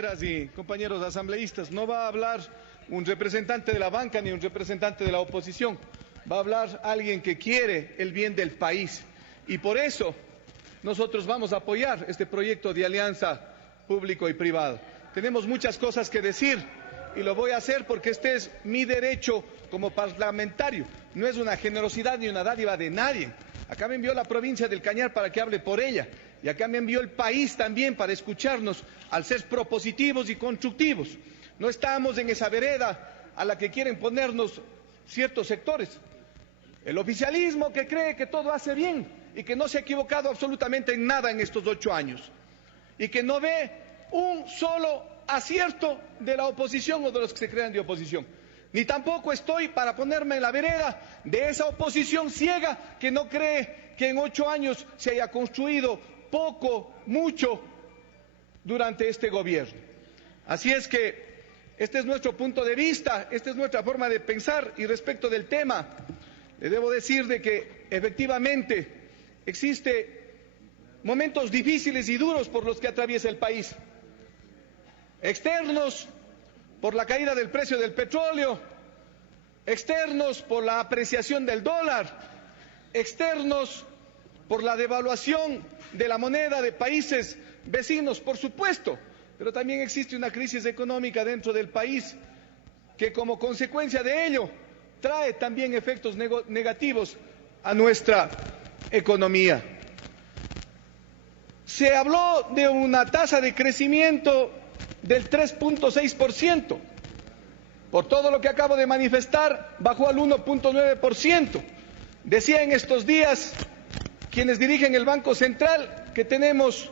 compañeras y compañeros asambleístas, no va a hablar un representante de la banca ni un representante de la oposición, va a hablar alguien que quiere el bien del país. Y por eso nosotros vamos a apoyar este proyecto de alianza público y privado. Tenemos muchas cosas que decir y lo voy a hacer porque este es mi derecho como parlamentario. No es una generosidad ni una dádiva de nadie. Acá me envió la provincia del Cañar para que hable por ella. Y acá me envió el país también para escucharnos al ser propositivos y constructivos. No estamos en esa vereda a la que quieren ponernos ciertos sectores. El oficialismo que cree que todo hace bien y que no se ha equivocado absolutamente en nada en estos 8 años. Y que no ve un solo acierto de la oposición o de los que se crean de oposición. Ni tampoco estoy para ponerme en la vereda de esa oposición ciega que no cree que en 8 años se haya construido poco, mucho durante este gobierno. Así es que este es nuestro punto de vista, esta es nuestra forma de pensar y respecto del tema, le debo decir de que efectivamente existen momentos difíciles y duros por los que atraviesa el país. Externos por la caída del precio del petróleo, externos por la apreciación del dólar, externos por la devaluación de la moneda de países vecinos, por supuesto, pero también existe una crisis económica dentro del país que como consecuencia de ello trae también efectos negativos a nuestra economía. Se habló de una tasa de crecimiento del 3.6%. Por todo lo que acabo de manifestar, bajó al 1.9%. Decía en estos días quienes dirigen el Banco Central que tenemos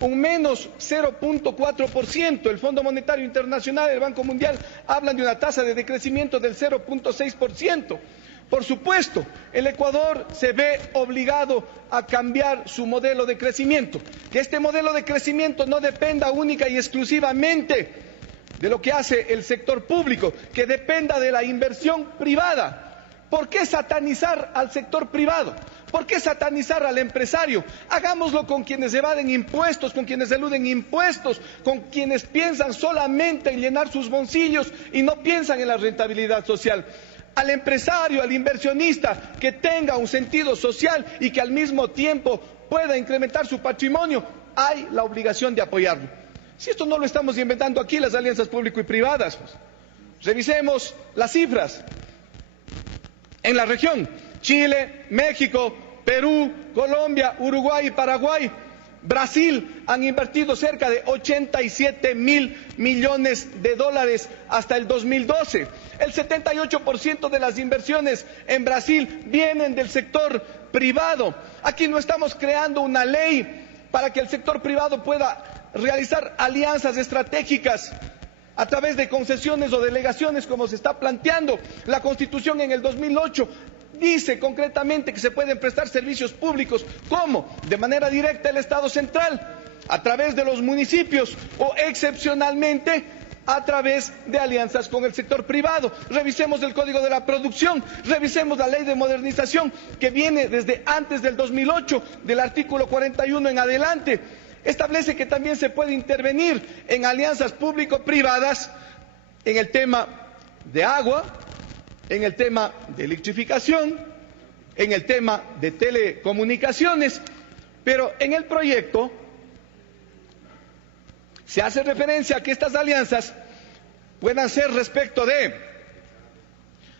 un menos 0.4%. El Fondo Monetario Internacional, el Banco Mundial, hablan de una tasa de decrecimiento del 0.6%. Por supuesto, el Ecuador se ve obligado a cambiar su modelo de crecimiento. Que este modelo de crecimiento no dependa única y exclusivamente de lo que hace el sector público, que dependa de la inversión privada. ¿Por qué satanizar al sector privado? ¿Por qué satanizar al empresario? Hagámoslo con quienes evaden impuestos, con quienes eluden impuestos, con quienes piensan solamente en llenar sus bolsillos y no piensan en la rentabilidad social. Al empresario, al inversionista que tenga un sentido social y que al mismo tiempo pueda incrementar su patrimonio, hay la obligación de apoyarlo. Si esto no lo estamos inventando aquí, las alianzas público y privadas, pues, revisemos las cifras. En la región, Chile, México, Perú, Colombia, Uruguay y Paraguay, Brasil han invertido cerca de 87.000 millones de dólares hasta el 2012. El 78% de las inversiones en Brasil vienen del sector privado. Aquí no estamos creando una ley para que el sector privado pueda realizar alianzas estratégicas a través de concesiones o delegaciones como se está planteando. La Constitución en el 2008 dice concretamente que se pueden prestar servicios públicos. ¿Cómo? De manera directa el Estado central, a través de los municipios o excepcionalmente a través de alianzas con el sector privado. Revisemos el Código de la Producción, revisemos la Ley de Modernización que viene desde antes del 2008, del artículo 41 en adelante. Establece que también se puede intervenir en alianzas público-privadas en el tema de agua, en el tema de electrificación, en el tema de telecomunicaciones, pero en el proyecto se hace referencia a que estas alianzas puedan ser respecto de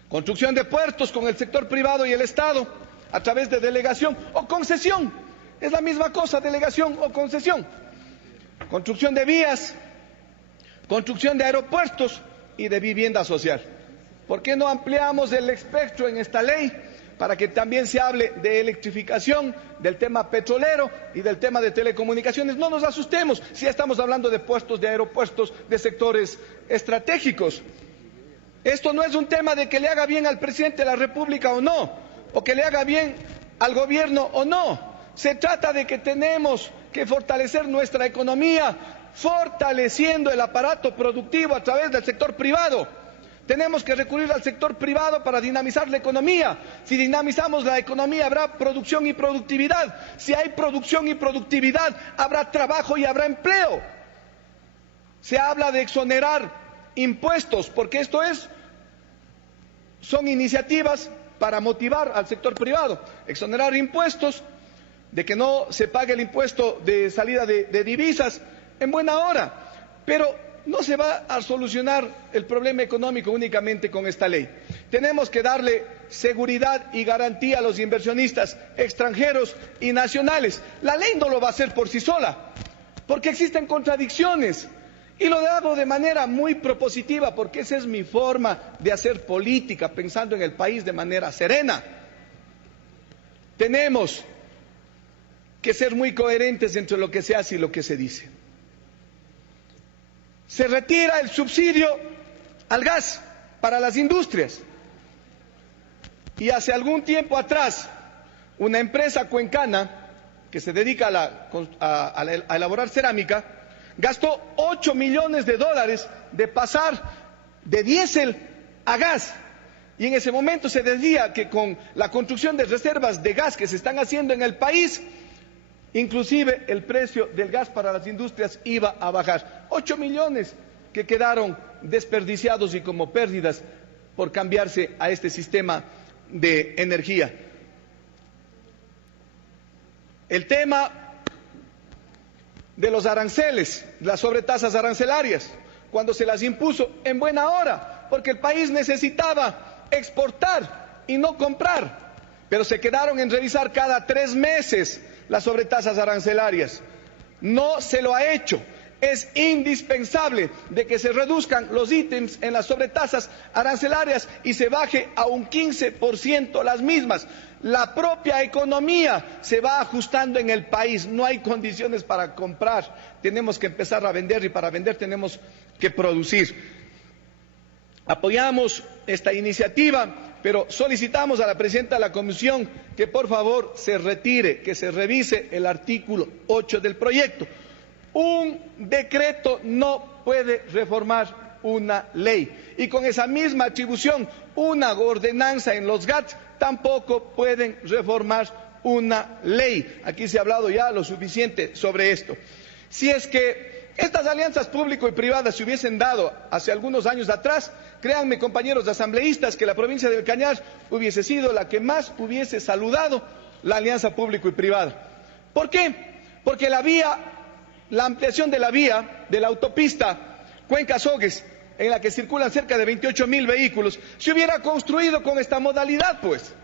construcción de puertos con el sector privado y el Estado a través de delegación o concesión. Es la misma cosa, delegación o concesión. Construcción de vías, construcción de aeropuertos y de vivienda social. ¿Por qué no ampliamos el espectro en esta ley para que también se hable de electrificación, del tema petrolero y del tema de telecomunicaciones? No nos asustemos si ya estamos hablando de puestos, de aeropuertos, de sectores estratégicos. Esto no es un tema de que le haga bien al presidente de la República o no, o que le haga bien al gobierno o no. Se trata de que tenemos que fortalecer nuestra economía, fortaleciendo el aparato productivo a través del sector privado. Tenemos que recurrir al sector privado para dinamizar la economía. Si dinamizamos la economía, habrá producción y productividad. Si hay producción y productividad, habrá trabajo y habrá empleo. Se habla de exonerar impuestos, porque son iniciativas para motivar al sector privado, exonerar impuestos, de que no se pague el impuesto de salida de divisas en buena hora, pero no se va a solucionar el problema económico únicamente con esta ley. Tenemos que darle seguridad y garantía a los inversionistas extranjeros y nacionales. La ley no lo va a hacer por sí sola, porque existen contradicciones. Y lo hago de manera muy propositiva, porque esa es mi forma de hacer política, pensando en el país de manera serena. Tenemos que ser muy coherentes entre lo que se hace y lo que se dice. Se retira el subsidio al gas para las industrias. Y hace algún tiempo atrás, una empresa cuencana que se dedica a elaborar cerámica, gastó $8 millones de pasar de diésel a gas. Y en ese momento se decía que con la construcción de reservas de gas que se están haciendo en el país, inclusive el precio del gas para las industrias iba a bajar. 8 millones que quedaron desperdiciados y como pérdidas por cambiarse a este sistema de energía. El tema de los aranceles, las sobretasas arancelarias, cuando se las impuso en buena hora, porque el país necesitaba exportar y no comprar, pero se quedaron en revisar cada 3 meses las sobretasas arancelarias. No se lo ha hecho. Es indispensable de que se reduzcan los ítems en las sobretasas arancelarias y se baje a un 15% las mismas. La propia economía se va ajustando en el país, no hay condiciones para comprar, tenemos que empezar a vender y para vender tenemos que producir. Apoyamos esta iniciativa, pero solicitamos a la presidenta de la Comisión que por favor se retire, que se revise el artículo 8 del proyecto. Un decreto no puede reformar una ley y con esa misma atribución una ordenanza en los GATS tampoco pueden reformar una ley. Aquí se ha hablado ya lo suficiente sobre esto. Si es que estas alianzas público y privadas se hubiesen dado hace algunos años atrás, créanme compañeros asambleístas que la provincia del Cañar hubiese sido la que más hubiese saludado la alianza público y privada. ¿Por qué? Porque la ampliación de la vía, de la autopista Cuenca-Sogues, en la que circulan cerca de 28.000 vehículos, se hubiera construido con esta modalidad, pues.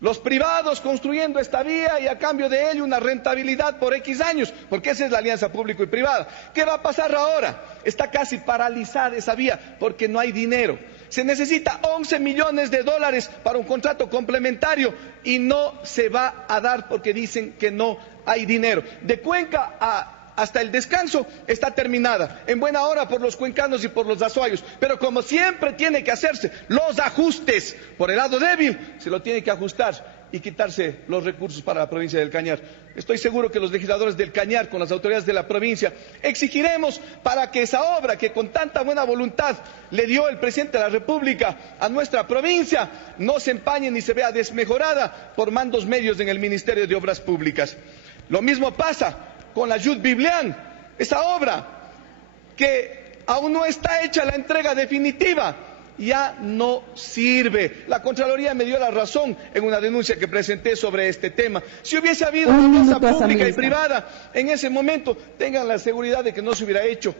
Los privados construyendo esta vía y a cambio de ello una rentabilidad por X años, porque esa es la alianza público y privada. ¿Qué va a pasar ahora? Está casi paralizada esa vía porque no hay dinero. Se necesita $11 millones para un contrato complementario y no se va a dar porque dicen que no hay dinero. De Cuenca hasta el descanso está terminada, en buena hora por los cuencanos y por los azuayos, pero como siempre tiene que hacerse los ajustes por el lado débil, se lo tiene que ajustar y quitarse los recursos para la provincia del Cañar. Estoy seguro que los legisladores del Cañar, con las autoridades de la provincia, exigiremos para que esa obra que con tanta buena voluntad le dio el presidente de la República a nuestra provincia, no se empañe ni se vea desmejorada por mandos medios en el Ministerio de Obras Públicas. Lo mismo pasa con la Yud Biblián, esa obra que aún no está hecha la entrega definitiva, ya no sirve. La Contraloría me dio la razón en una denuncia que presenté sobre este tema. Si hubiese habido una alianza pública y privada en ese momento, tengan la seguridad de que no se hubiera hecho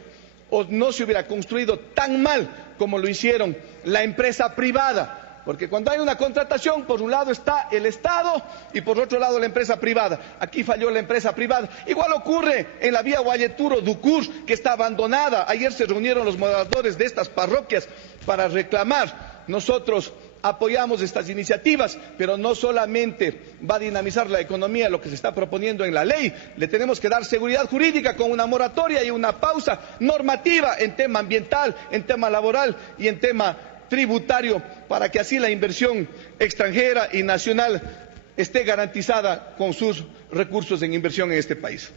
o no se hubiera construido tan mal como lo hicieron la empresa privada. Porque cuando hay una contratación, por un lado está el Estado y por otro lado la empresa privada. Aquí falló la empresa privada. Igual ocurre en la vía Guayeturo-Ducur, que está abandonada. Ayer se reunieron los moderadores de estas parroquias para reclamar. Nosotros apoyamos estas iniciativas, pero no solamente va a dinamizar la economía lo que se está proponiendo en la ley, le tenemos que dar seguridad jurídica con una moratoria y una pausa normativa en tema ambiental, en tema laboral y en tema tributario, para que así la inversión extranjera y nacional esté garantizada con sus recursos en inversión en este país.